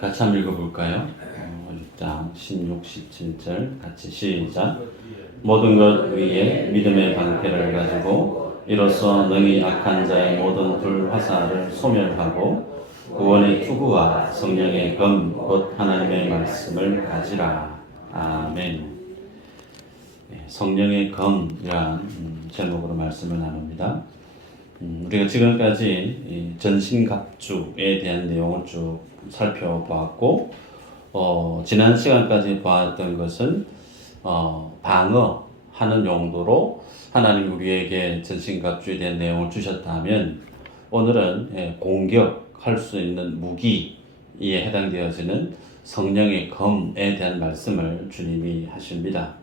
같이 한번 읽어볼까요? 6장 16, 17절 같이 시작. 모든 것 위에 믿음의 방패를 가지고 이로써 능히 악한 자의 모든 불화살을 소멸하고 구원의 투구와 성령의 검 곧 하나님의 말씀을 가지라. 아멘. 성령의 검이란 제목으로 말씀을 나눕니다. 우리가 지금까지 전신갑주에 대한 내용을 쭉 살펴보았고, 지난 시간까지 보았던 것은 방어하는 용도로 하나님 우리에게 전신갑주에 대한 내용을 주셨다면, 오늘은 공격할 수 있는 무기에 해당되어지는 성령의 검에 대한 말씀을 주님이 하십니다.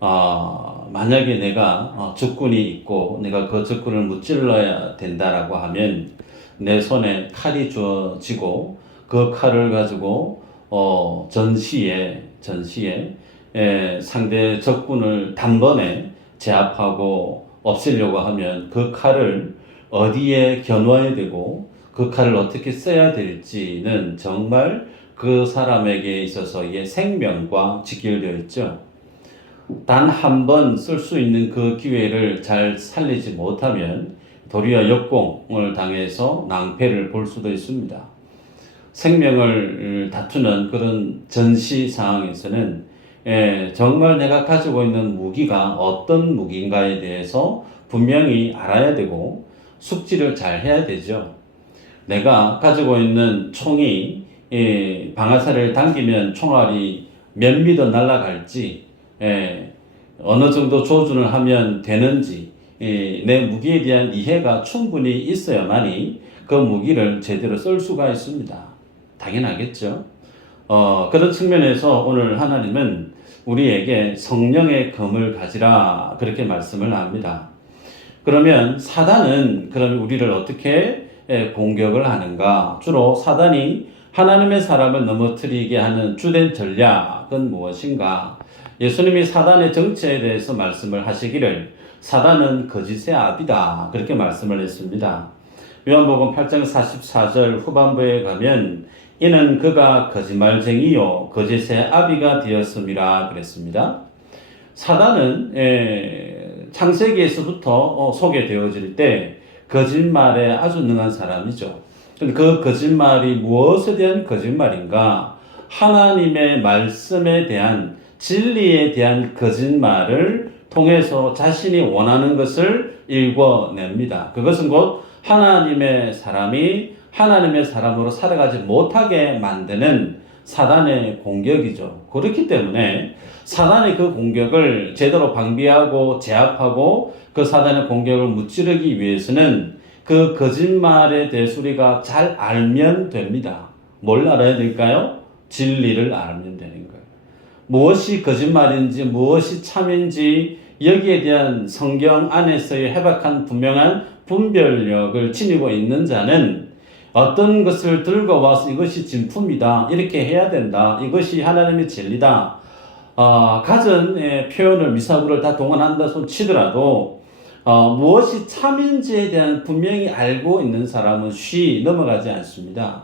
만약에 내가 적군이 있고 내가 그 적군을 무찔러야 된다라고 하면 내 손에 칼이 주어지고 그 칼을 가지고 전시에 상대 적군을 단번에 제압하고 없애려고 하면 그 칼을 어디에 겨누어야 되고 그 칼을 어떻게 써야 될지는 정말 그 사람에게 있어서 이게 생명과 직결되어 있죠. 단 한 번 쓸 수 있는 그 기회를 잘 살리지 못하면 도리어 역공을 당해서 낭패를 볼 수도 있습니다. 생명을 다투는 그런 전시 상황에서는 정말 내가 가지고 있는 무기가 어떤 무기인가에 대해서 분명히 알아야 되고 숙지를 잘 해야 되죠. 내가 가지고 있는 총이 방아쇠를 당기면 총알이 몇 미터 날아갈지, 어느 정도 조준을 하면 되는지, 내 무기에 대한 이해가 충분히 있어야만이 그 무기를 제대로 쓸 수가 있습니다. 당연하겠죠. 그런 측면에서 오늘 하나님은 우리에게 성령의 검을 가지라 그렇게 말씀을 합니다. 그러면 사단은 그럼 우리를 어떻게 공격을 하는가? 주로 사단이 하나님의 사람을 넘어뜨리게 하는 주된 전략은 무엇인가? 예수님이 사단의 정체에 대해서 말씀을 하시기를 사단은 거짓의 아비다 그렇게 말씀을 했습니다. 요한복음 8장 44절 후반부에 가면 이는 그가 거짓말쟁이요 거짓의 아비가 되었음이라 그랬습니다. 사단은 창세기에서부터 소개되어질 때 거짓말에 아주 능한 사람이죠. 그 거짓말이 무엇에 대한 거짓말인가? 하나님의 말씀에 대한 진리에 대한 거짓말을 통해서 자신이 원하는 것을 일궈냅니다. 그것은 곧 하나님의 사람이 하나님의 사람으로 살아가지 못하게 만드는 사단의 공격이죠. 그렇기 때문에 사단의 그 공격을 제대로 방비하고 제압하고 그 사단의 공격을 무찌르기 위해서는 그 거짓말에 대해서 우리가 잘 알면 됩니다. 뭘 알아야 될까요? 진리를 알면 되는 거예요. 무엇이 거짓말인지 무엇이 참인지 여기에 대한 성경 안에서의 해박한 분명한 분별력을 지니고 있는 자는 어떤 것을 들고 와서 이것이 진품이다, 이렇게 해야 된다, 이것이 하나님의 진리다, 가진 표현을 미사구를 다 동원한다 손 치더라도 무엇이 참인지에 대한 분명히 알고 있는 사람은 쉬 넘어가지 않습니다.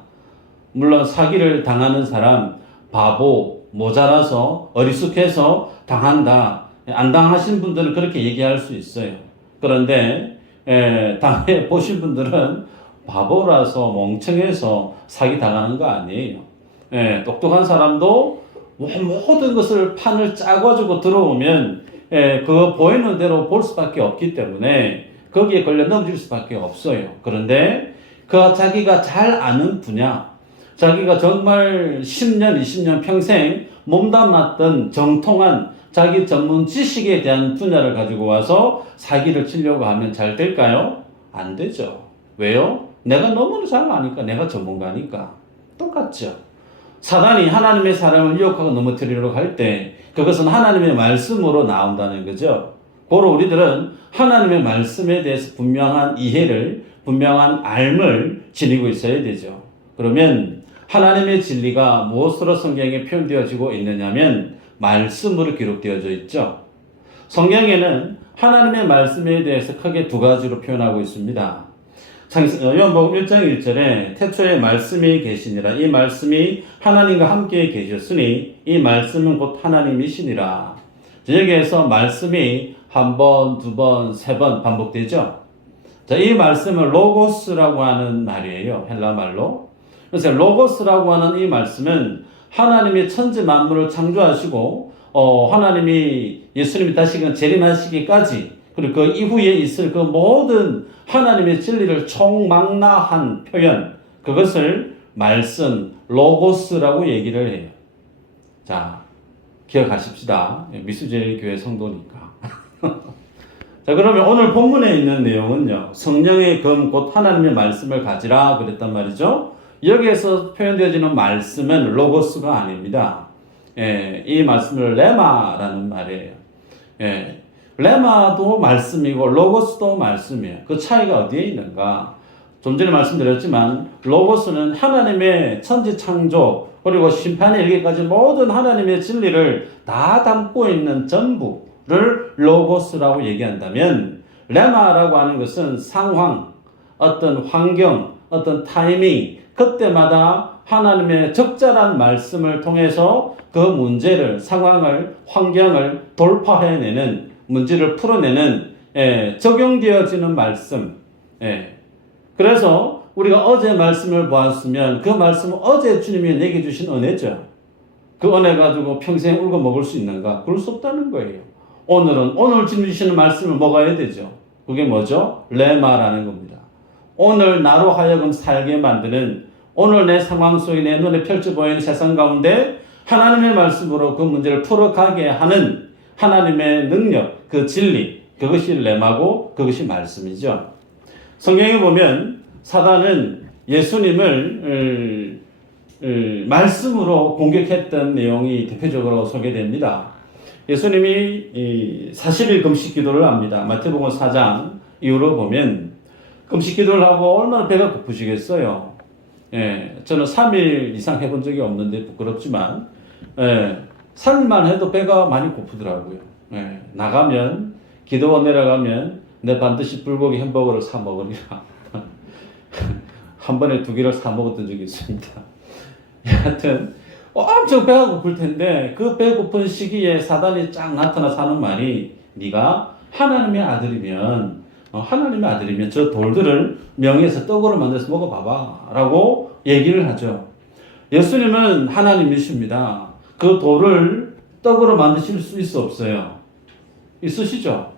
물론 사기를 당하는 사람, 바보, 모자라서 어리숙해서 당한다, 안 당하신 분들은 그렇게 얘기할 수 있어요. 그런데 당해 보신 분들은 바보라서 멍청해서 사기 당하는 거 아니에요. 똑똑한 사람도 모든 것을 판을 짜가지고 들어오면 그거 보이는 대로 볼 수밖에 없기 때문에 거기에 걸려 넘어질 수밖에 없어요. 그런데 그 자기가 잘 아는 분야, 자기가 정말 10년, 20년 평생 몸담았던 정통한 자기 전문 지식에 대한 분야를 가지고 와서 사기를 치려고 하면 잘 될까요? 안 되죠. 왜요? 내가 너무나 잘 아니까, 내가 전문가니까. 똑같죠. 사단이 하나님의 사람을 유혹하고 넘어뜨리려고 할 때 그것은 하나님의 말씀으로 나온다는 거죠. 고로 우리들은 하나님의 말씀에 대해서 분명한 이해를, 분명한 알을 지니고 있어야 되죠. 그러면 하나님의 진리가 무엇으로 성경에 표현되어지고 있느냐면 말씀으로 기록되어져 있죠. 성경에는 하나님의 말씀에 대해서 크게 두 가지로 표현하고 있습니다. 요한복음 1장 1절에 태초에 말씀이 계시니라. 이 말씀이 하나님과 함께 계셨으니 이 말씀은 곧 하나님이시니라. 여기에서 말씀이 한 번, 두 번, 세 번 반복되죠. 자, 이 말씀은 로고스라고 하는 말이에요. 헬라 말로. 그래서 로고스라고 하는 이 말씀은 하나님이 천지 만물을 창조하시고 하나님이 예수님이 다시금 재림하시기까지 그리고 그 이후에 있을 그 모든 하나님의 진리를 총망라한 표현, 그것을 말씀, 로고스라고 얘기를 해요. 자, 기억하십시다. 미수제일교회 성도니까. 자, 그러면 오늘 본문에 있는 내용은요, 성령의 검 곧 하나님의 말씀을 가지라 그랬단 말이죠. 여기에서 표현되어지는 말씀은 로고스가 아닙니다. 이 말씀을 레마라는 말이에요. 레마도 말씀이고 로고스도 말씀이에요. 그 차이가 어디에 있는가? 좀 전에 말씀드렸지만 로고스는 하나님의 천지 창조 그리고 심판에 이르기까지 모든 하나님의 진리를 다 담고 있는 전부를 로고스라고 얘기한다면 레마라고 하는 것은 상황, 어떤 환경, 어떤 타이밍, 그때마다 하나님의 적절한 말씀을 통해서 그 문제를, 상황을, 환경을 돌파해내는, 문제를 풀어내는 적용되어지는 말씀. 그래서 우리가 어제 말씀을 보았으면 그 말씀은 어제 주님이 내게 주신 은혜죠. 그 은혜 가지고 평생 울고 먹을 수 있는가? 그럴 수 없다는 거예요. 오늘은 오늘 주님 주시는 말씀을 먹어야 되죠. 그게 뭐죠? 레마라는 겁니다. 오늘 나로 하여금 살게 만드는, 오늘 내 상황 속에 내 눈에 펼쳐 보이는 세상 가운데 하나님의 말씀으로 그 문제를 풀어가게 하는 하나님의 능력, 그 진리, 그것이 레마고 그것이 말씀이죠. 성경에 보면 사단은 예수님을 말씀으로 공격했던 내용이 대표적으로 소개됩니다. 예수님이 40일 금식 기도를 합니다. 마태복음 4장 이후로 보면 금식 기도를 하고 얼마나 배가 고프시겠어요. 저는 3일 이상 해본 적이 없는데 부끄럽지만 3일만 해도 배가 많이 고프더라고요. 나가면 기도원 내려가면 내 반드시 불고기 햄버거를 사 먹으리라. 한 번에 2개를 사 먹었던 적이 있습니다. 하여튼 엄청 배가 고플 텐데 그 배고픈 시기에 사단이 쫙 나타나서 하는 말이 네가 하나님의 아들이면 저 돌들을 명예에서 떡으로 만들어서 먹어봐봐 라고 얘기를 하죠. 예수님은 하나님이십니다. 그 돌을 떡으로 만드실 수 있어 없어요? 있으시죠?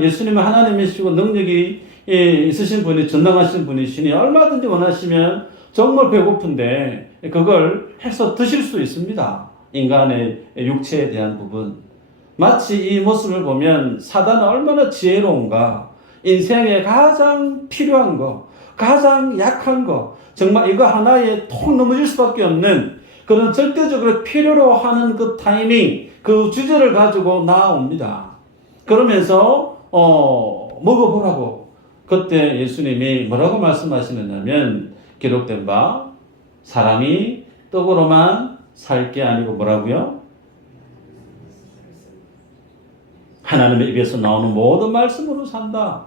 예수님은 하나님이시고 능력이 있으신 분이, 전능하신 분이시니 얼마든지 원하시면 정말 배고픈데 그걸 해서 드실 수 있습니다. 인간의 육체에 대한 부분. 마치 이 모습을 보면 사단은 얼마나 지혜로운가. 인생에 가장 필요한 거, 가장 약한 거, 정말 이거 하나에 톡 넘어질 수밖에 없는 그런 절대적으로 필요로 하는 그 타이밍, 그 주제를 가지고 나옵니다. 그러면서 먹어보라고. 그때 예수님이 뭐라고 말씀하시느냐면 기록된 바 사람이 떡으로만 살 게 아니고 뭐라고요? 하나님의 입에서 나오는 모든 말씀으로 산다.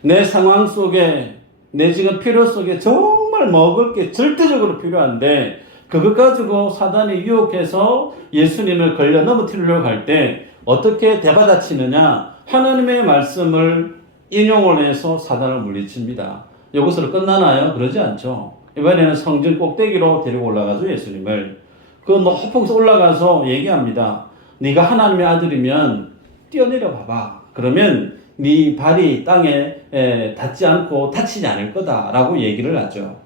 내 상황 속에, 내 지금 필요 속에 정말 먹을 게 절대적으로 필요한데 그것 가지고 사단이 유혹해서 예수님을 걸려 넘어뜨리려고 할 때 어떻게 대받아치느냐? 하나님의 말씀을 인용을 해서 사단을 물리칩니다. 여기서 끝나나요? 그러지 않죠. 이번에는 성전 꼭대기로 데리고 올라가서 예수님을 그 높은 곳에 올라가서 얘기합니다. 네가 하나님의 아들이면 뛰어내려 봐봐. 그러면 네 발이 땅에 닿지 않고 다치지 않을 거다라고 얘기를 하죠.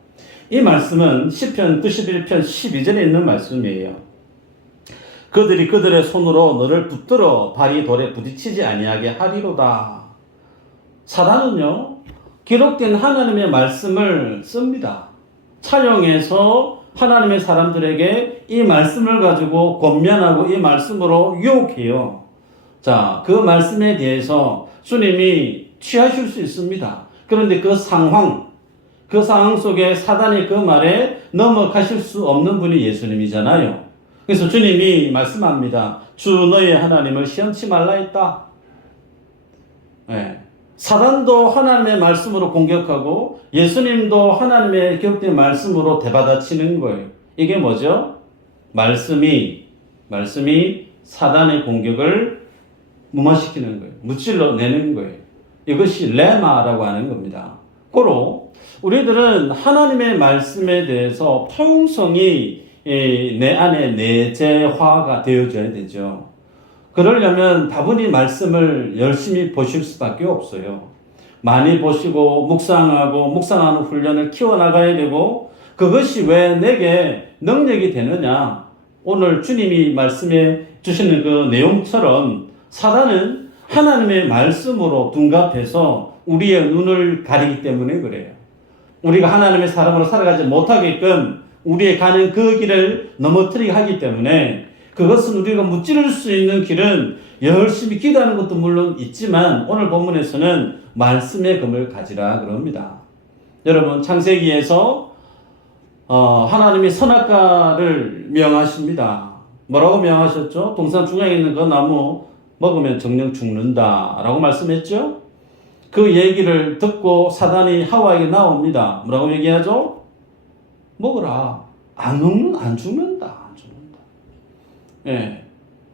이 말씀은 시편 91편 12절에 있는 말씀이에요. 그들이 그들의 손으로 너를 붙들어 발이 돌에 부딪히지 아니하게 하리로다. 사단은요, 기록된 하나님의 말씀을 씁니다. 차용해서 하나님의 사람들에게 이 말씀을 가지고 권면하고 이 말씀으로 유혹해요. 자, 그 말씀에 대해서 주님이 취하실 수 있습니다. 그런데 그 상황 속에 사단이 그 말에 넘어가실 수 없는 분이 예수님이잖아요. 그래서 주님이 말씀합니다. 주 너의 하나님을 시험치 말라 했다. 사단도 하나님의 말씀으로 공격하고 예수님도 하나님의 기록된 말씀으로 대받아치는 거예요. 이게 뭐죠? 말씀이 사단의 공격을 무마시키는 거예요. 무찔러 내는 거예요. 이것이 레마라고 하는 겁니다. 고로 우리들은 하나님의 말씀에 대해서 포용성이 내 안에 내재화가 되어져야 되죠. 그러려면 다분히 말씀을 열심히 보실 수밖에 없어요. 많이 보시고 묵상하는 훈련을 키워나가야 되고, 그것이 왜 내게 능력이 되느냐? 오늘 주님이 말씀해 주시는 그 내용처럼 사단은 하나님의 말씀으로 둔갑해서 우리의 눈을 가리기 때문에 그래요. 우리가 하나님의 사람으로 살아가지 못하게끔 우리의 가는 그 길을 넘어뜨리게 하기 때문에, 그것은 우리가 무찌를 수 있는 길은 열심히 기도하는 것도 물론 있지만, 오늘 본문에서는 말씀의 검을 가지라 그럽니다. 여러분, 창세기에서 하나님이 선악과를 명하십니다. 뭐라고 명하셨죠? 동산 중앙에 있는 그 나무 먹으면 정령 죽는다 라고 말씀했죠. 그 얘기를 듣고 사단이 하와에게 나옵니다. 뭐라고 얘기하죠? 먹으라. 안 죽는다. 예.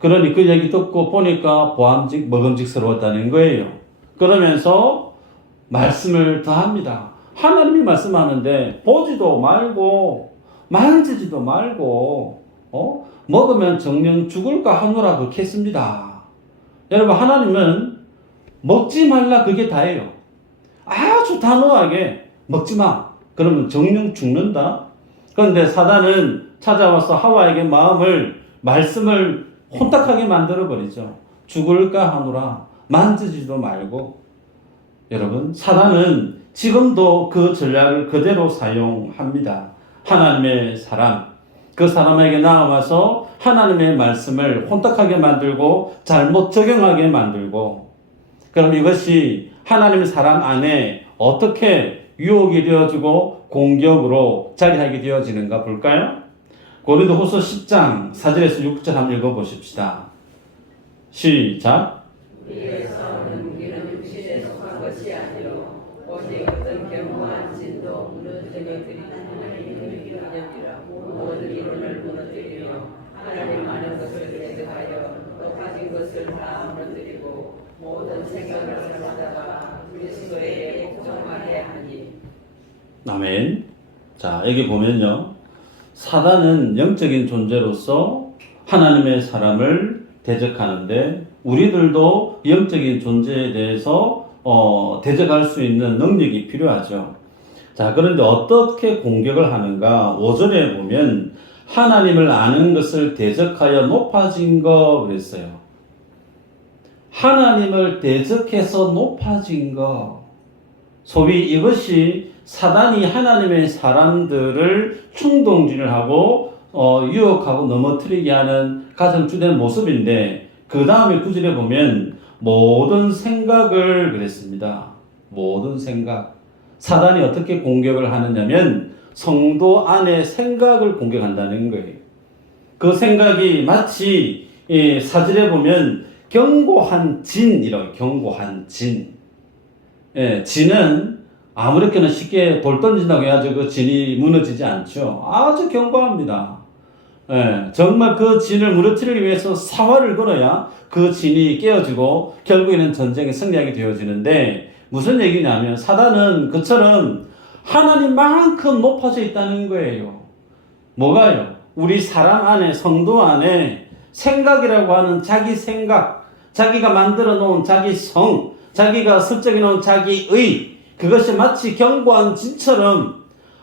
그러니 그 얘기 듣고 보니까 먹음직스러웠다는 거예요. 그러면서 말씀을 더합니다. 하나님이 말씀하는데 보지도 말고 만지지도 말고 먹으면 정령 죽을까 하노라 그렇게 했습니다. 여러분, 하나님은 먹지 말라 그게 다예요. 아주 단호하게 먹지 마. 그러면 정령 죽는다. 그런데 사단은 찾아와서 하와에게 말씀을 혼탁하게 만들어버리죠. 죽을까 하노라. 만지지도 말고. 여러분, 사단은 지금도 그 전략을 그대로 사용합니다. 하나님의 사람, 그 사람에게 나와서 하나님의 말씀을 혼탁하게 만들고 잘못 적용하게 만들고, 그럼 이것이 하나님의 사람 안에 어떻게 유혹이 되어지고 공격으로 자리하게 되어지는가 볼까요? 고린도후서 10장 4절에서 6절 한번 읽어보십시다. 시작. 우리의 싸움은 무기는 육신에 속한 것이 아니요 오직 어떤 견고한 진도 무너뜨려 드리는 하나님의 기념이라. 모든 이론을 무너뜨리며 하나님 많은 것을 대적하여 높아진 것을 다 무너뜨리고 모든 생각을 살아다가 그리스도의 복종하게 하니. 아멘. 자, 여기 보면요, 사단은 영적인 존재로서 하나님의 사람을 대적하는데, 우리들도 영적인 존재에 대해서 대적할 수 있는 능력이 필요하죠. 자, 그런데 어떻게 공격을 하는가? 5절에 보면 하나님을 아는 것을 대적하여 높아진 거 그랬어요. 하나님을 대적해서 높아진 거. 소위 이것이 사단이 하나님의 사람들을 충동질을 하고 유혹하고 넘어뜨리게 하는 가장 주된 모습인데, 그 다음에 9절에 보면 모든 생각을 그랬습니다. 모든 생각. 사단이 어떻게 공격을 하느냐면 성도 안의 생각을 공격한다는 거예요. 그 생각이 마치 4절에 보면 견고한 진이라고, 견고한 진. 진은 아무렇게나 쉽게 돌 던진다고 해가지고 그 진이 무너지지 않죠. 아주 견고합니다. 정말 그 진을 무너뜨리기 위해서 사활을 걸어야 그 진이 깨어지고 결국에는 전쟁에 승리하게 되어지는데, 무슨 얘기냐면 사단은 그처럼 하나님만큼 높아져 있다는 거예요. 뭐가요? 우리 사람 안에, 성도 안에 생각이라고 하는 자기 생각, 자기가 만들어 놓은 자기 성, 자기가 설정해 놓은 자기의, 그것이 마치 견고한 진처럼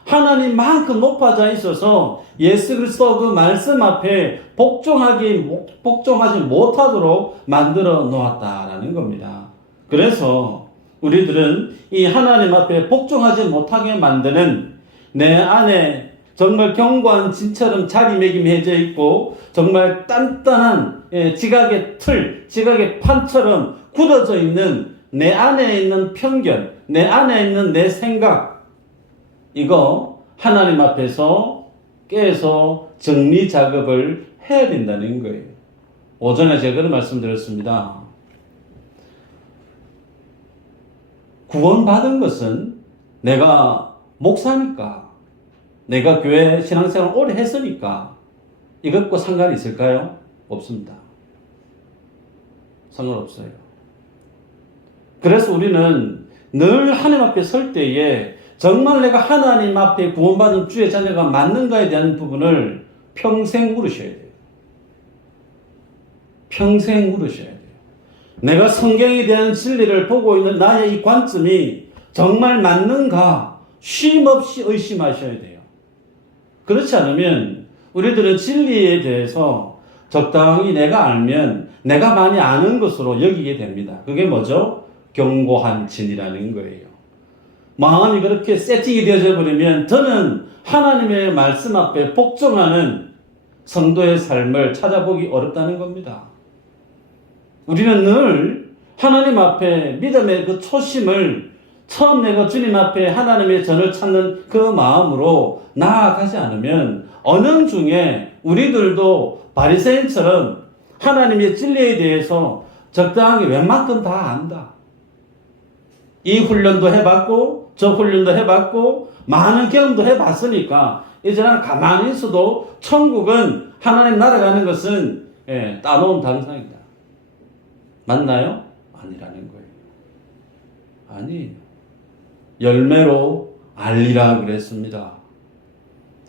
하나님만큼 높아져 있어서 예수 그리스도 그 말씀 앞에 복종하지 못하도록 만들어 놓았다라는 겁니다. 그래서 우리들은 이 하나님 앞에 복종하지 못하게 만드는 내 안에 정말 견고한 진처럼 자리매김해져 있고 정말 단단한 지각의 틀, 지각의 판처럼 굳어져 있는 내 안에 있는 편견, 내 안에 있는 내 생각, 이거 하나님 앞에서 깨서 정리 작업을 해야 된다는 거예요. 오전에 제가 그런 말씀 드렸습니다. 구원받은 것은 내가 목사니까, 내가 교회 신앙생활을 오래 했으니까 이것과 상관이 있을까요? 없습니다. 상관없어요. 그래서 우리는 늘 하나님 앞에 설 때에 정말 내가 하나님 앞에 구원받은 주의 자녀가 맞는가에 대한 부분을 평생 물으셔야 돼요. 평생 물으셔야 돼요. 내가 성경에 대한 진리를 보고 있는 나의 이 관점이 정말 맞는가 쉼없이 의심하셔야 돼요. 그렇지 않으면 우리들은 진리에 대해서 적당히 내가 알면 내가 많이 아는 것으로 여기게 됩니다. 그게 뭐죠? 견고한 진이라는 거예요. 마음이 그렇게 세팅이 되어져 버리면 저는 하나님의 말씀 앞에 복종하는 성도의 삶을 찾아보기 어렵다는 겁니다. 우리는 늘 하나님 앞에 믿음의 그 초심을 처음 내가 주님 앞에 하나님의 전을 찾는 그 마음으로 나아가지 않으면 어느 중에 우리들도 바리새인처럼 하나님의 진리에 대해서 적당하게 웬만큼 다 안다. 이 훈련도 해봤고 저 훈련도 해봤고 많은 경험도 해봤으니까 이제 나는 가만히 있어도 천국은 하나님 나라 가는 것은 따놓은 당상이다. 맞나요? 아니라는 거예요. 아니에요. 열매로 알리라 그랬습니다.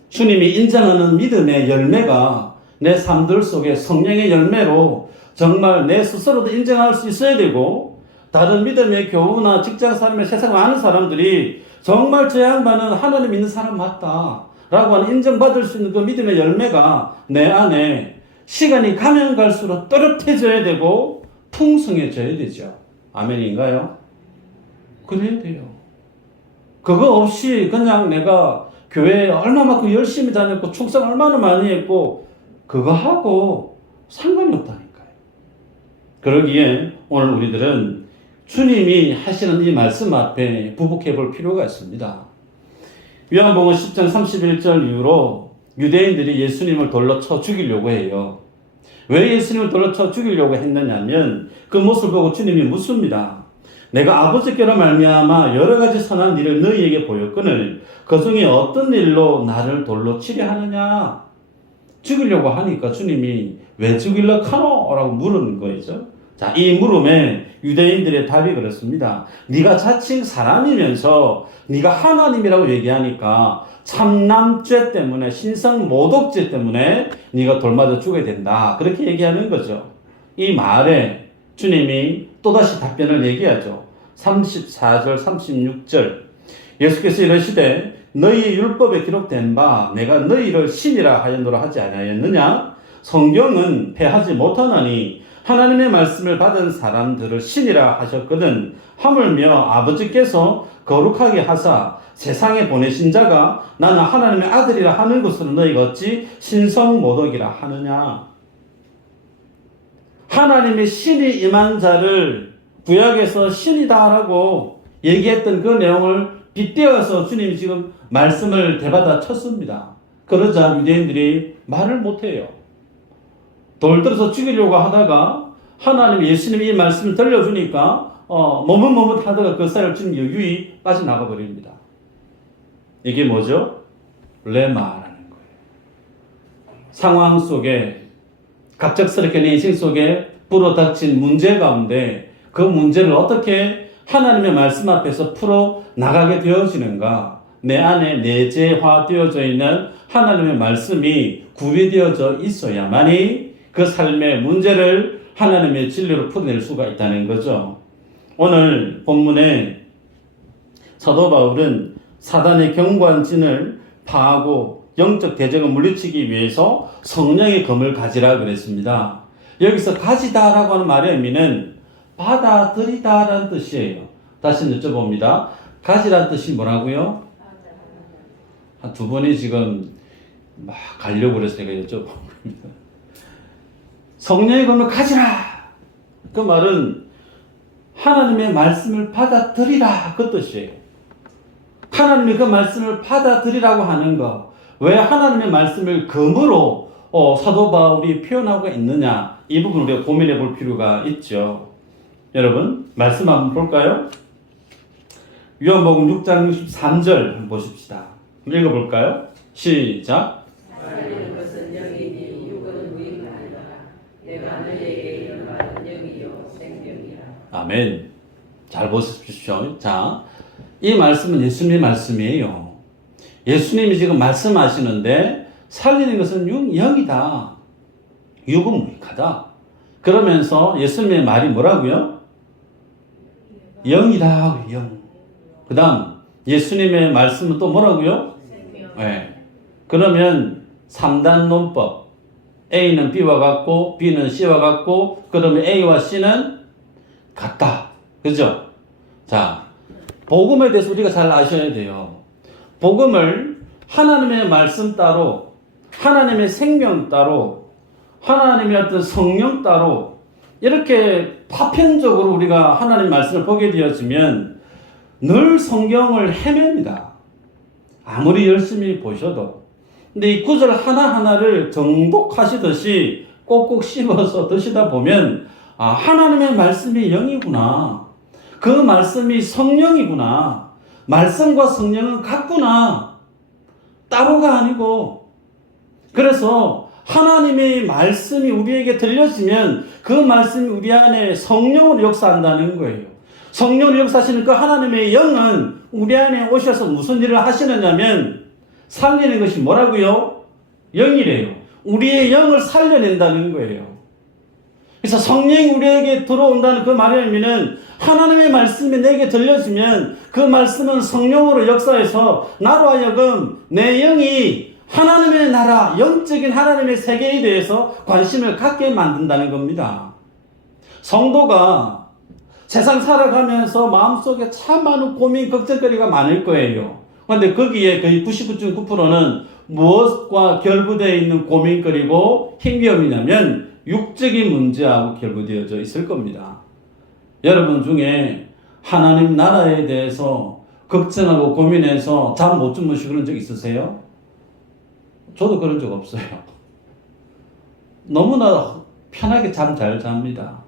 주님이 인정하는 믿음의 열매가 내 삶들 속에 성령의 열매로 정말 내 스스로도 인정할 수 있어야 되고 다른 믿음의 교우나 직장 사람의 세상 많은 사람들이 정말 저 양반은 하나님 믿는 사람 맞다 라고 하는 인정받을 수 있는 그 믿음의 열매가 내 안에 시간이 가면 갈수록 또렷해져야 되고 풍성해져야 되죠. 아멘인가요? 그래야 돼요. 그거 없이 그냥 내가 교회에 얼마만큼 열심히 다녔고 축성 얼마나 많이 했고 그거 하고 상관이 없다니까요. 그러기에 오늘 우리들은 주님이 하시는 이 말씀 앞에 부복해 볼 필요가 있습니다. 요한복음 10장 31절 이후로 유대인들이 예수님을 돌로 쳐 죽이려고 해요. 왜 예수님을 돌로 쳐 죽이려고 했느냐면 그 모습을 보고 주님이 묻습니다. 내가 아버지께로 말미암아 여러 가지 선한 일을 너희에게 보였거늘 그 중에 어떤 일로 나를 돌로 치려 하느냐. 죽이려고 하니까 주님이 왜 죽이려고 하노? 라고 물은 거죠. 자, 이 물음에 유대인들의 답이 그렇습니다. 네가 자칭 사람이면서 네가 하나님이라고 얘기하니까 참남죄 때문에 신성 모독죄 때문에 네가 돌맞아 죽어야 된다. 그렇게 얘기하는 거죠. 이 말에 주님이 또다시 답변을 얘기하죠. 34절 36절 예수께서 이르시되 너희 율법에 기록된 바 내가 너희를 신이라 하였노라 하지 아니하였느냐? 성경은 패하지 못하나니 하나님의 말씀을 받은 사람들을 신이라 하셨거든 하물며 아버지께서 거룩하게 하사 세상에 보내신 자가 나는 하나님의 아들이라 하는 것으로 너희가 어찌 신성모독이라 하느냐. 하나님의 신이 임한 자를 구약에서 신이다라고 얘기했던 그 내용을 빗대어서 주님이 지금 말씀을 대받아 쳤습니다. 그러자 유대인들이 말을 못해요. 돌 들어서 죽이려고 하다가 하나님 예수님이 이 말씀을 들려주니까 머뭇머뭇하다가 그 사이를 좀 여유히 빠져나가 버립니다. 이게 뭐죠? 레마라는 거예요. 상황 속에 갑작스럽게 내 인생 속에 불어닥친 문제 가운데 그 문제를 어떻게 하나님의 말씀 앞에서 풀어 나가게 되어지는가? 내 안에 내재화되어져 있는 하나님의 말씀이 구비되어져 있어야만이 그 삶의 문제를 하나님의 진리로 풀어낼 수가 있다는 거죠. 오늘 본문에 사도 바울은 사단의 견고한 진을 파하고 영적 대적을 물리치기 위해서 성령의 검을 가지라 그랬습니다. 여기서 가지다라고 하는 말의 의미는 받아들이다라는 뜻이에요. 다시 여쭤봅니다. 가지라는 뜻이 뭐라고요? 한 두 번이 지금 막 가려고 그래서 제가 여쭤봅니다. 성령의 검을 가지라. 그 말은 하나님의 말씀을 받아들이라 그 뜻이에요. 하나님의 그 말씀을 받아들이라고 하는 것. 왜 하나님의 말씀을 검으로 사도 바울이 표현하고 있느냐. 이 부분 우리가 고민해 볼 필요가 있죠. 여러분 말씀 한번 볼까요? 요한복음 6장 63절 보십시다. 읽어볼까요? 시작. 살리는 것은 영이니 육은 무익하니라. 내가 너희에게 일어나는 영이요 생명이라. 아멘. 잘 보십시오. 자, 이 말씀은 예수님의 말씀이에요. 예수님이 지금 말씀하시는데 살리는 것은 영이다. 육은 무익하다. 그러면서 예수님의 말이 뭐라고요? 영이다. 영. 그 다음 예수님의 말씀은 또 뭐라고요? 네. 그러면 3단 논법. A는 B와 같고 B는 C와 같고 그러면 A와 C는 같다. 그죠? 자, 복음에 대해서 우리가 잘 아셔야 돼요. 복음을 하나님의 말씀 따로, 하나님의 생명 따로, 하나님의 어떤 성령 따로 이렇게 파편적으로 우리가 하나님 말씀을 보게 되어지면 늘 성경을 헤맵니다. 아무리 열심히 보셔도. 근데 이 구절 하나하나를 정독하시듯이 꼭꼭 씹어서 드시다 보면 아, 하나님의 말씀이 영이구나. 그 말씀이 성령이구나. 말씀과 성령은 같구나. 따로가 아니고. 그래서 하나님의 말씀이 우리에게 들려지면 그 말씀이 우리 안에 성령으로 역사한다는 거예요. 성령으로 역사하시는 그 하나님의 영은 우리 안에 오셔서 무슨 일을 하시느냐면 살리는 것이 뭐라고요? 영이래요. 우리의 영을 살려낸다는 거예요. 그래서 성령이 우리에게 들어온다는 그 말의 의미는 하나님의 말씀이 내게 들려지면 그 말씀은 성령으로 역사해서 나로 하여금 내 영이 하나님의 나라, 영적인 하나님의 세계에 대해서 관심을 갖게 만든다는 겁니다. 성도가 세상 살아가면서 마음속에 참 많은 고민, 걱정거리가 많을 거예요. 그런데 거기에 거의 99.9%는 무엇과 결부되어 있는 고민거리고 힘겨움이냐면 육적인 문제하고 결부되어져 있을 겁니다. 여러분 중에 하나님 나라에 대해서 걱정하고 고민해서 잠 못 주무시고 그런 적 있으세요? 저도 그런 적 없어요. 너무나 편하게 잠 잘 잡니다.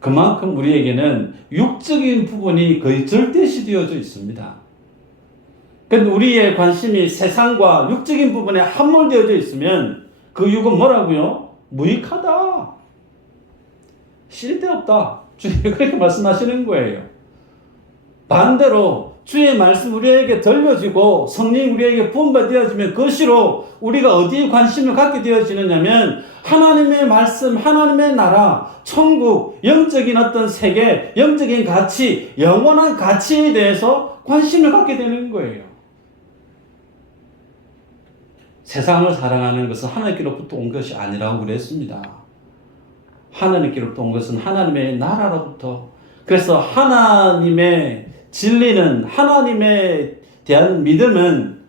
그만큼 우리에게는 육적인 부분이 거의 절대시되어져 있습니다. 그런데 우리의 관심이 세상과 육적인 부분에 함몰되어져 있으면 그 육은 뭐라고요? 무익하다. 쓸데없다. 주님이 그렇게 말씀하시는 거예요. 반대로 주의 말씀 우리에게 들려지고 성령이 우리에게 부음받아지면 그것으로 우리가 어디에 관심을 갖게 되어지느냐면 하나님의 말씀, 하나님의 나라, 천국, 영적인 어떤 세계, 영적인 가치, 영원한 가치에 대해서 관심을 갖게 되는 거예요. 세상을 사랑하는 것은 하나님께로부터 온 것이 아니라고 그랬습니다. 하나님께로부터 온 것은 하나님의 나라로부터. 그래서 하나님의 진리는, 하나님에 대한 믿음은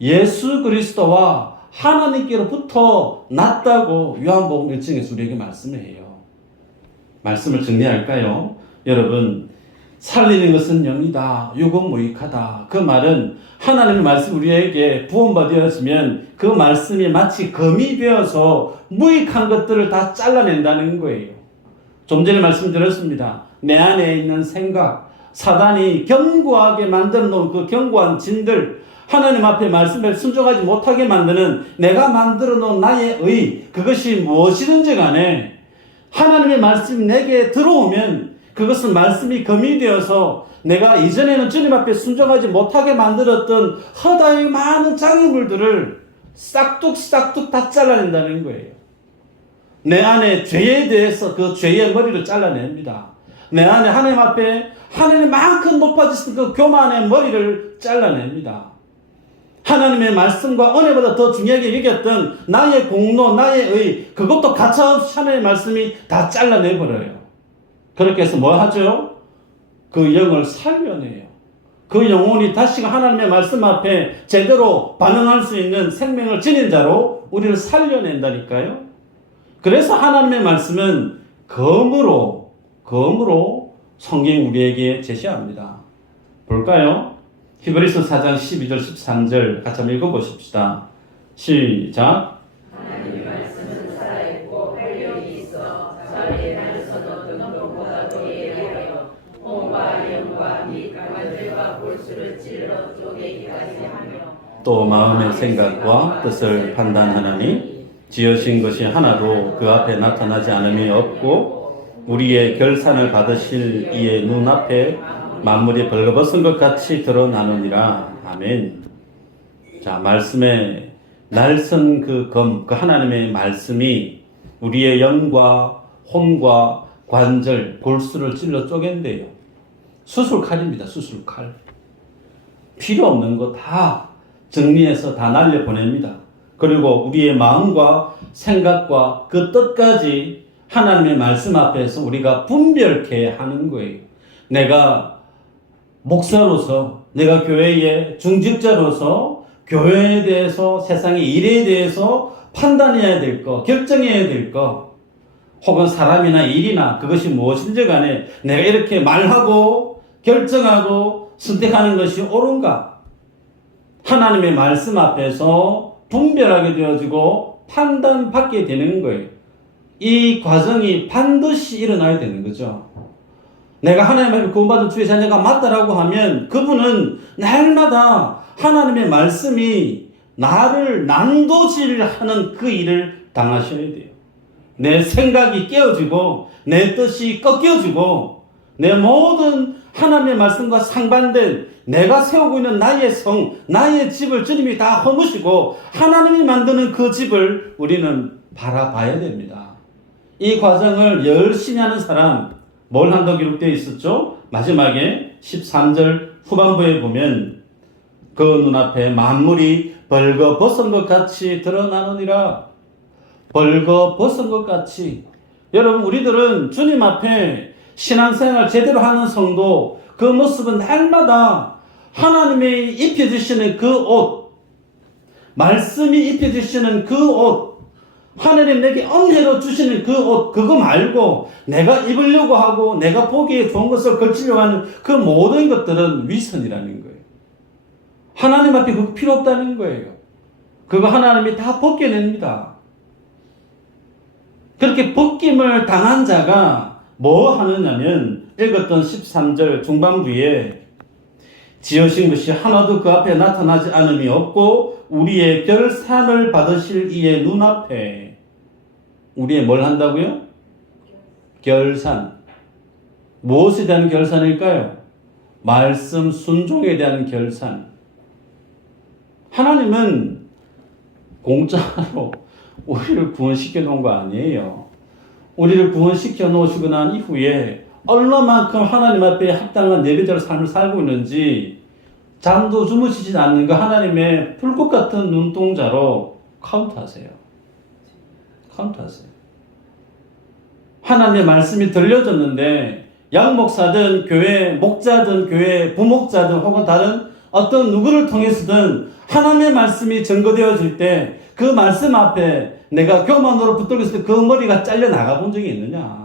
예수 그리스도와 하나님께로부터 났다고 요한복음 1장에서 우리에게 말씀을 해요. 말씀을 정리할까요? 여러분, 살리는 것은 영이다, 육은 무익하다. 그 말은 하나님의 말씀 우리에게 부음받아지면 그 말씀이 마치 검이 되어서 무익한 것들을 다 잘라낸다는 거예요. 좀 전에 말씀드렸습니다. 내 안에 있는 생각, 사단이 견고하게 만들어 놓은 그 견고한 진들, 하나님 앞에 말씀을 순종하지 못하게 만드는 내가 만들어 놓은 나의 의, 그것이 무엇이든지 간에 하나님의 말씀이 내게 들어오면 그것은 말씀이 검이 되어서 내가 이전에는 주님 앞에 순종하지 못하게 만들었던 허다의 많은 장애물들을 싹둑 다 잘라낸다는 거예요. 내 안에 죄에 대해서 그 죄의 머리를 잘라냅니다. 내 안에 하나님 앞에 하나님만큼 높아지신 그 교만의 머리를 잘라냅니다. 하나님의 말씀과 은혜보다 더 중요하게 여겼던 나의 공로, 나의 의, 그것도 가차없이 하나님의 말씀이 다 잘라내버려요. 그렇게 해서 뭐 하죠? 그 영을 살려내요. 그 영혼이 다시금 하나님의 말씀 앞에 제대로 반응할 수 있는 생명을 지닌 자로 우리를 살려낸다니까요. 그래서 하나님의 말씀은 검으로 성경이 우리에게 제시합니다. 볼까요? 히브리서 4장 12절 13절 같이 한번 읽어보십시다. 시작. 하나님의 말씀은 살아있고 활력이 있어 자리에 나서는 어떤 것보다도 예리하여 몸과 영과 및 관절과 또 마음의 생각과 뜻을 판단하나니 지으신 것이 하나도 그 앞에 나타나지 않음이 없고 우리의 결산을 받으실 이의 눈앞에 만물이 벌거벗은 것 같이 드러나느니라. 아멘. 자, 말씀의 날선 그 하나님의 말씀이 우리의 영과 혼과 관절, 골수를 찔러 쪼갠대요. 수술칼입니다. 수술칼. 필요 없는 거 다 정리해서 다 날려보냅니다. 그리고 우리의 마음과 생각과 그 뜻까지 하나님의 말씀 앞에서 우리가 분별케 하는 거예요. 내가 목사로서, 내가 교회의 중직자로서 교회에 대해서, 세상의 일에 대해서 판단해야 될 거, 결정해야 될 거, 혹은 사람이나 일이나 그것이 무엇인지 간에 내가 이렇게 말하고 결정하고 선택하는 것이 옳은가? 하나님의 말씀 앞에서 분별하게 되어지고 판단받게 되는 거예요. 이 과정이 반드시 일어나야 되는 거죠. 내가 하나님 앞에 구원받은 주의 자녀가 맞다라고 하면 그분은 날마다 하나님의 말씀이 나를 난도질하는 그 일을 당하셔야 돼요. 내 생각이 깨어지고 내 뜻이 꺾여지고 내 모든 하나님의 말씀과 상반된 내가 세우고 있는 나의 성, 나의 집을 주님이 다 허무시고 하나님이 만드는 그 집을 우리는 바라봐야 됩니다. 이 과정을 열심히 하는 사람, 뭘 한다고 기록되어 있었죠? 마지막에 13절 후반부에 보면 그 눈앞에 만물이 벌거벗은 것 같이 드러나느니라. 벌거벗은 것 같이. 여러분, 우리들은 주님 앞에 신앙생활 제대로 하는 성도, 그 모습은 날마다 하나님이 입혀주시는 그 옷, 말씀이 입혀주시는 그 옷, 하나님 내게 은혜로 주시는 그 옷, 그거 말고 내가 입으려고 하고 내가 보기에 좋은 것을 걸치려고 하는 그 모든 것들은 위선이라는 거예요. 하나님 앞에 그거 필요 없다는 거예요. 그거 하나님이 다 벗겨냅니다. 그렇게 벗김을 당한 자가 뭐 하느냐면 읽었던 13절 중반부에 지으신 것이 하나도 그 앞에 나타나지 않음이 없고 우리의 결산을 받으실 이의 눈앞에 우리의 뭘 한다고요? 결산. 무엇에 대한 결산일까요? 말씀 순종에 대한 결산. 하나님은 공짜로 우리를 구원시켜 놓은 거 아니에요. 우리를 구원시켜 놓으시고 난 이후에 얼마만큼 하나님 앞에 합당한 예배자로 삶을 살고 있는지 잠도 주무시지 않는 그 하나님의 불꽃 같은 눈동자로 카운트하세요. 카운트하세요. 하나님의 말씀이 들려졌는데 양 목사든 교회 목자든 교회 부목자든 혹은 다른 어떤 누구를 통해서든 하나님의 말씀이 증거되어질 때 그 말씀 앞에 내가 교만으로 붙들고 있을 때 그 머리가 잘려 나가 본 적이 있느냐?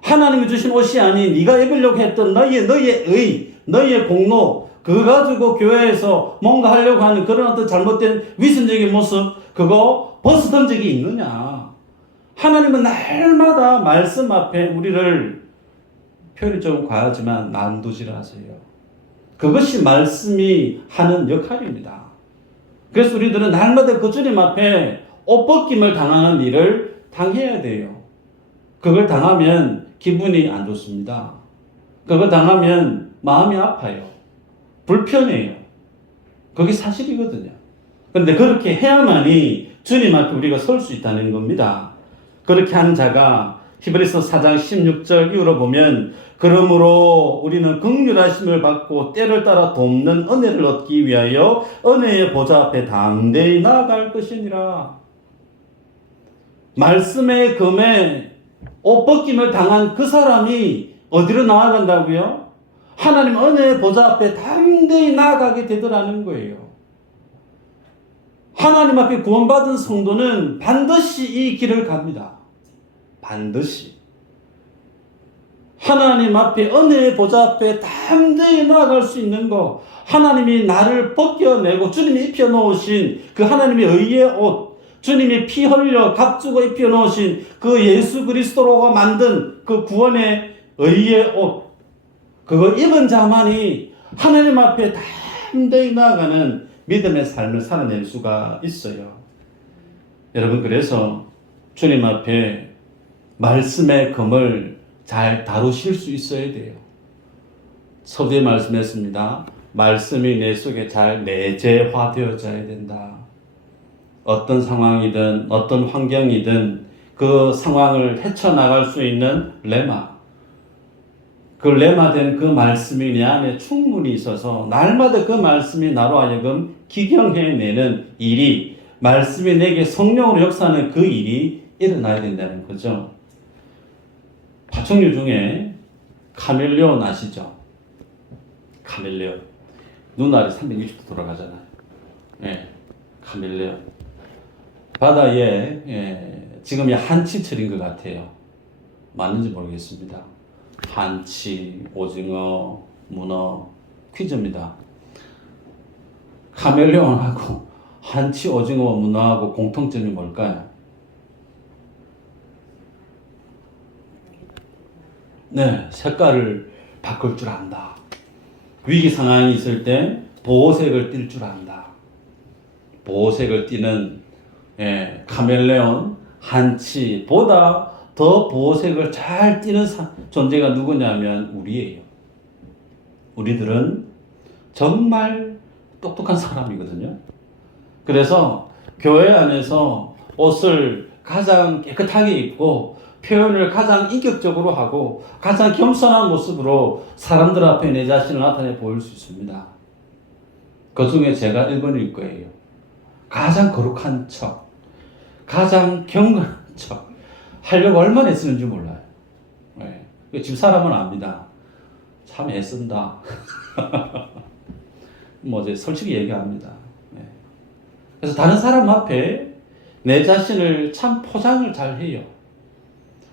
하나님이 주신 옷이 아닌 네가 입으려고 했던 너의 의, 너의 공로, 그거 가지고 교회에서 뭔가 하려고 하는 그런 어떤 잘못된 위선적인 모습, 그거 벗어던 적이 있느냐? 하나님은 날마다 말씀 앞에 우리를 표현이 좀 과하지만 난도질하세요. 그것이 말씀이 하는 역할입니다. 그래서 우리들은 날마다 그 주님 앞에 옷 벗김을 당하는 일을 당해야 돼요. 그걸 당하면 기분이 안 좋습니다. 그걸 당하면 마음이 아파요. 불편해요. 그게 사실이거든요. 그런데 그렇게 해야만이 주님 앞에 우리가 설 수 있다는 겁니다. 그렇게 한 자가 히브리서 4장 16절 이후로 보면 그러므로 우리는 긍휼하심을 받고 때를 따라 돕는 은혜를 얻기 위하여 은혜의 보좌 앞에 담대히 나아갈 것이니라. 말씀의 금에 옷 벗김을 당한 그 사람이 어디로 나아간다고요? 하나님 은혜의 보좌 앞에 담대히 나아가게 되더라는 거예요. 하나님 앞에 구원받은 성도는 반드시 이 길을 갑니다. 반드시. 하나님 앞에 은혜의 보좌 앞에 담대히 나아갈 수 있는 거, 하나님이 나를 벗겨내고 주님이 입혀놓으신 그 하나님의 의의 옷, 주님이 피 흘려 값주고 입혀놓으신 그 예수 그리스도로가 만든 그 구원의 의의 옷, 그거 입은 자만이 하나님 앞에 담대히 나아가는 믿음의 삶을 살아낼 수가 있어요. 여러분, 그래서 주님 앞에 말씀의 검을 잘 다루실 수 있어야 돼요. 서두에 말씀했습니다. 말씀이 내 속에 잘 내재화되어져야 된다. 어떤 상황이든 어떤 환경이든 그 상황을 헤쳐나갈 수 있는 레마, 그 레마된 그 말씀이 내 안에 충분히 있어서 날마다 그 말씀이 나로 하여금 기경해내는 일이, 말씀이 내게 성령으로 역사하는 그 일이 일어나야 된다는 거죠. 파충류 중에 카멜레온 아시죠? 카멜레온. 눈알이 360도 돌아가잖아요. 예, 카멜레온. 바다에 지금 한치철인 것 같아요. 맞는지 모르겠습니다. 한치, 오징어, 문어, 퀴즈입니다. 카멜레온하고 한치, 오징어, 문어하고 공통점이 뭘까요? 네, 색깔을 바꿀 줄 안다. 위기 상황이 있을 때 보호색을 띌 줄 안다. 보호색을 띠는 카멜레온, 한치보다 더 보호색을 잘 띠는 존재가 누구냐면 우리예요. 우리들은 정말 똑똑한 사람이거든요. 그래서 교회 안에서 옷을 가장 깨끗하게 입고 표현을 가장 인격적으로 하고 가장 겸손한 모습으로 사람들 앞에 내 자신을 나타내 보일 수 있습니다. 그 중에 제가 1번일 거예요. 가장 거룩한 척, 가장 경건한 척 하려고 얼마나 애쓰는지 몰라요. 네. 집 사람은 압니다. 참 애쓴다. 뭐 이제 솔직히 얘기합니다. 네. 그래서 다른 사람 앞에 내 자신을 참 포장을 잘 해요.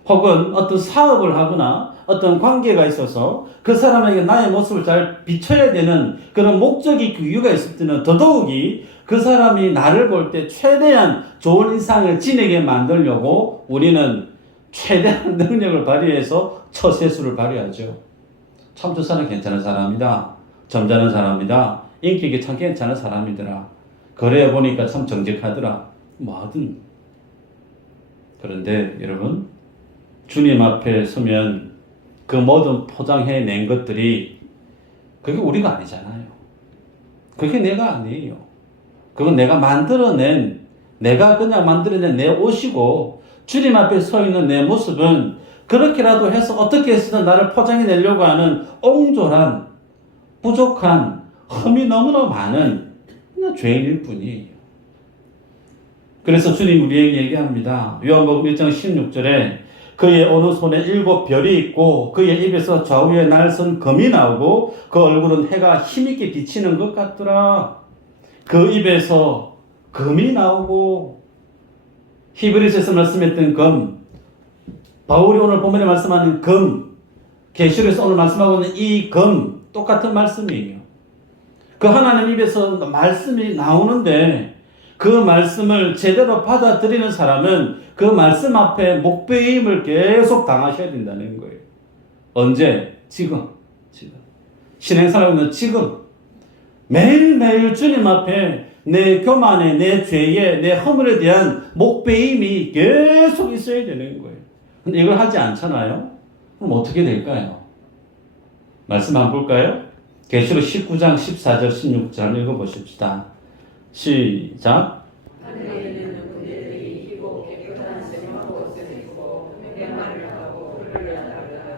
혹은 어떤 사업을 하거나 어떤 관계가 있어서 그 사람에게 나의 모습을 잘 비춰야 되는 그런 목적이, 그 이유가 있을 때는 더더욱이 그 사람이 나를 볼 때 최대한 좋은 인상을 지니게 만들려고 우리는 최대한 능력을 발휘해서 처세술을 발휘하죠. 참 저 사람 괜찮은 사람이다. 점잖은 사람이다. 인기 있게 참 괜찮은 사람이더라. 그래 보니까 참 정직하더라. 뭐하든. 그런데 여러분, 주님 앞에 서면 그 모든 포장해낸 것들이 그게 우리가 아니잖아요. 그게 내가 아니에요. 그건 내가 만들어낸, 내가 그냥 만들어낸 내 옷이고, 주님 앞에 서 있는 내 모습은 그렇게라도 해서 어떻게 해서든 나를 포장해내려고 하는 옹졸한, 부족한, 흠이 너무나 많은 그냥 죄인일 뿐이에요. 그래서 주님 우리에게 얘기합니다. 요한복음 1장 16절에 그의 어느 손에 7별이 있고 그의 입에서 좌우에 날선 검이 나오고 그 얼굴은 해가 힘있게 비치는 것 같더라. 그 입에서 검이 나오고, 히브리서에서 말씀했던 검, 바울이 오늘 본문에 말씀하는 검, 계시록에서 오늘 말씀하고 있는 이 검, 똑같은 말씀이에요. 그 하나님 입에서 말씀이 나오는데 그 말씀을 제대로 받아들이는 사람은 그 말씀 앞에 목배임을 계속 당하셔야 된다는 거예요. 언제? 지금. 신행생활하는 지금. 매일매일 주님 앞에 내 교만에, 내 죄에, 내 허물에 대한 목배임이 계속 있어야 되는 거예요. 근데 이걸 하지 않잖아요? 그럼 어떻게 될까요? 말씀 한번 볼까요? 계시록 19장 14절 16절 읽어보십시다. 시작. 하늘에는 그들이 희고 깨끗한 세마포 옷을 입고 해마를 하고 뿔을 나르더라.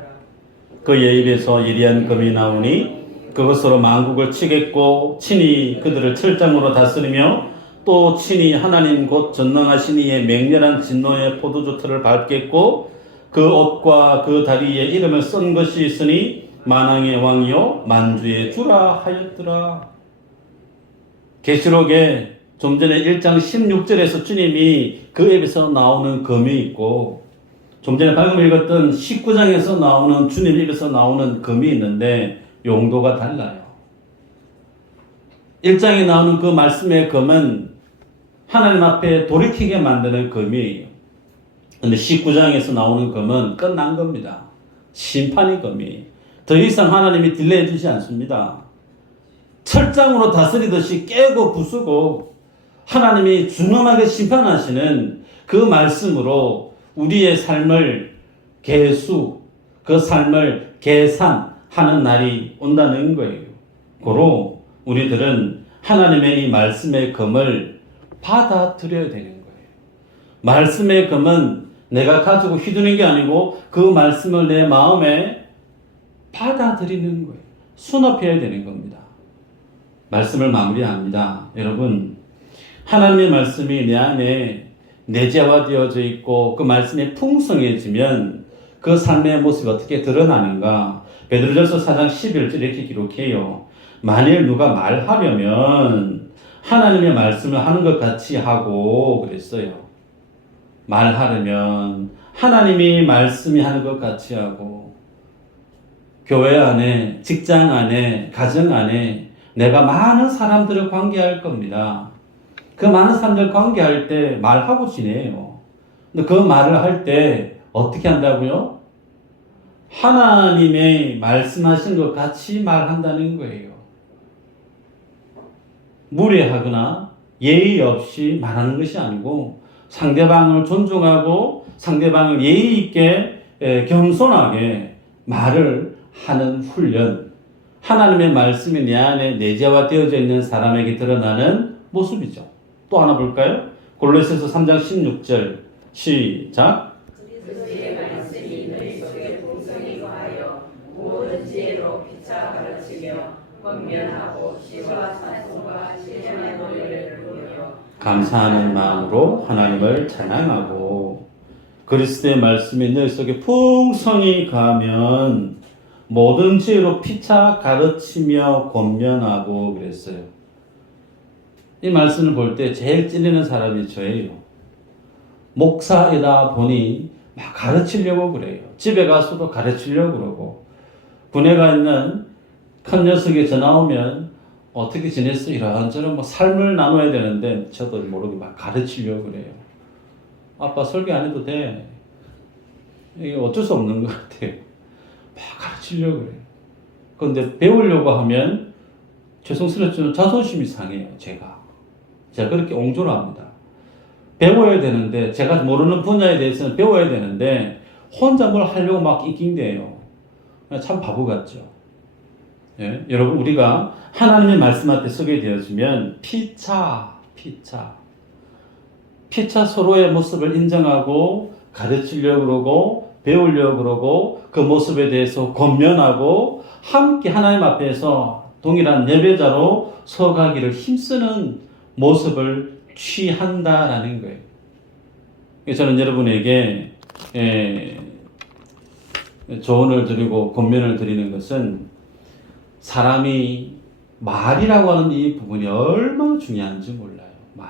그의 입에서 예리한 검이 나오니 그것으로 만국을 치겠고 친히 그들을 철장으로 다스리며 또 친히 하나님 곧 전능하신 이의 맹렬한 진노의 포도주 틀을 밟겠고 그 옷과 그 다리에 이름을 쓴 것이 있으니 만왕의 왕이요 만주의 주라 하였더라. 계시록에 좀 전에 1장 16절에서 주님이 그 입에서 나오는 검이 있고 좀 전에 방금 읽었던 19장에서 나오는 주님 입에서 나오는 검이 있는데 용도가 달라요. 1장에 나오는 그 말씀의 검은 하나님 앞에 돌이키게 만드는 검이에요. 근데 19장에서 나오는 검은 끝난 겁니다. 심판의 검이. 더 이상 하나님이 딜레이 주지 않습니다. 철장으로 다스리듯이 깨고 부수고 하나님이 준엄하게 심판하시는 그 말씀으로 우리의 삶을 그 삶을 계산하는 날이 온다는 거예요. 고로 우리들은 하나님의 이 말씀의 검을 받아들여야 되는 거예요. 말씀의 검은 내가 가지고 휘두르는 게 아니고 그 말씀을 내 마음에 받아들이는 거예요. 수납해야 되는 겁니다. 말씀을 마무리합니다. 여러분, 하나님의 말씀이 내 안에 내재화되어져 있고 그 말씀이 풍성해지면 그 삶의 모습이 어떻게 드러나는가? 베드로전서 4장 11절 이렇게 기록해요. 만일 누가 말하려면 하나님의 말씀을 하는 것 같이 하고 그랬어요. 말하려면 하나님이 말씀이 하는 것 같이 하고 교회 안에, 직장 안에, 가정 안에 내가 많은 사람들을 관계할 겁니다. 그 많은 사람들 관계할 때 말하고 지내요. 근데 그 말을 할 때 어떻게 한다고요? 하나님의 말씀하신 것 같이 말한다는 거예요. 무례하거나 예의 없이 말하는 것이 아니고 상대방을 존중하고 상대방을 예의 있게 겸손하게 말을 하는 훈련. 하나님의 말씀이 내 안에 내재화되어져 있는 사람에게 드러나는 모습이죠. 또 하나 볼까요? 골로새서 3장 16절 시작. 그리스도의 말씀이 너희 속에 풍성히 거하여 모든 지혜로 피차 가르치며 권면하고 시와 찬송과 신령한 노래를 부르며 감사하는 마음으로 하나님을 찬양하고 그리스도의 말씀이 너희 속에 풍성히 가면 모든 지혜로 피차 가르치며 권면하고 그랬어요. 이 말씀을 볼 때 제일 찔리는 사람이 저예요. 목사이다 보니 막 가르치려고 그래요. 집에 가서도 가르치려고 그러고 군에 가 있는 큰 녀석이 전화 오면 어떻게 지냈어? 이런저런 뭐 삶을 나눠야 되는데 저도 모르게 막 가르치려고 그래요. 아빠 설교 안 해도 돼. 이게 어쩔 수 없는 것 같아요. 막 가르치려고 그래요. 그런데 배우려고 하면 죄송스럽지만 자존심이 상해요. 제가 그렇게 옹졸합니다. 배워야 되는데 제가 모르는 분야에 대해서는 배워야 되는데 혼자 뭘 하려고 막 낑낑대요. 참 바보 같죠. 예? 여러분 우리가 하나님의 말씀 앞에 서게 되어지면 피차 서로의 모습을 인정하고 가르치려고 그러고 배우려고 그러고 그 모습에 대해서 권면하고 함께 하나님 앞에서 동일한 예배자로 서가기를 힘쓰는 모습을 취한다라는 거예요. 저는 여러분에게 조언을 드리고 권면을 드리는 것은 사람이 말이라고 하는 이 부분이 얼마나 중요한지 몰라요. 말.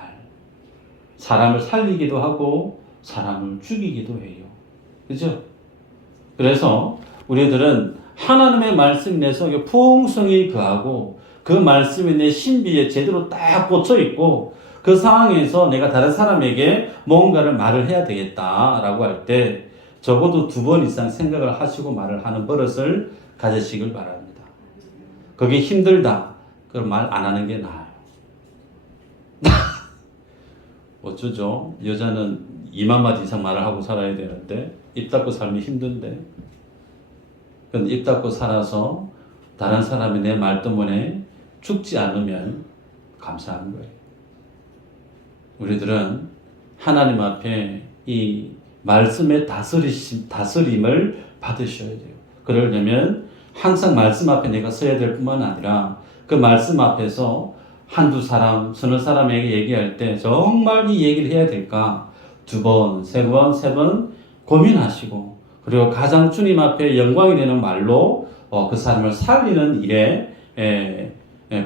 사람을 살리기도 하고 사람을 죽이기도 해요. 그죠? 그래서 우리들은 하나님의 말씀 내 속에 풍성히 거하고 그 말씀이 내 신비에 제대로 딱 꽂혀 있고 그 상황에서 내가 다른 사람에게 뭔가를 말을 해야 되겠다라고 할 때 적어도 2번 이상 생각을 하시고 말을 하는 버릇을 가지시길 바랍니다. 그게 힘들다. 그럼 말 안 하는 게 나아요. 어쩌죠? 여자는 2만 마디 이상 말을 하고 살아야 되는데 입 닫고 살면 힘든데 근데 입 닫고 살아서 다른 사람이 내 말 때문에 죽지 않으면 감사한 거예요. 우리들은 하나님 앞에 이 말씀의 다스림을 받으셔야 돼요. 그러려면 항상 말씀 앞에 내가 서야 될 뿐만 아니라 그 말씀 앞에서 한두 사람, 서너 사람에게 얘기할 때 정말 이 얘기를 해야 될까? 2번, 3번, 3번 고민하시고 그리고 가장 주님 앞에 영광이 되는 말로 그 사람을 살리는 일에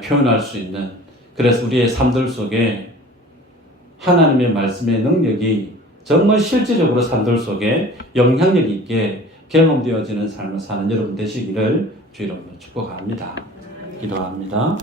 표현할 수 있는 그래서 우리의 삶들 속에 하나님의 말씀의 능력이 정말 실질적으로 삶들 속에 영향력 있게 경험되어지는 삶을 사는 여러분 되시기를 주 이름으로 축복합니다. 기도합니다.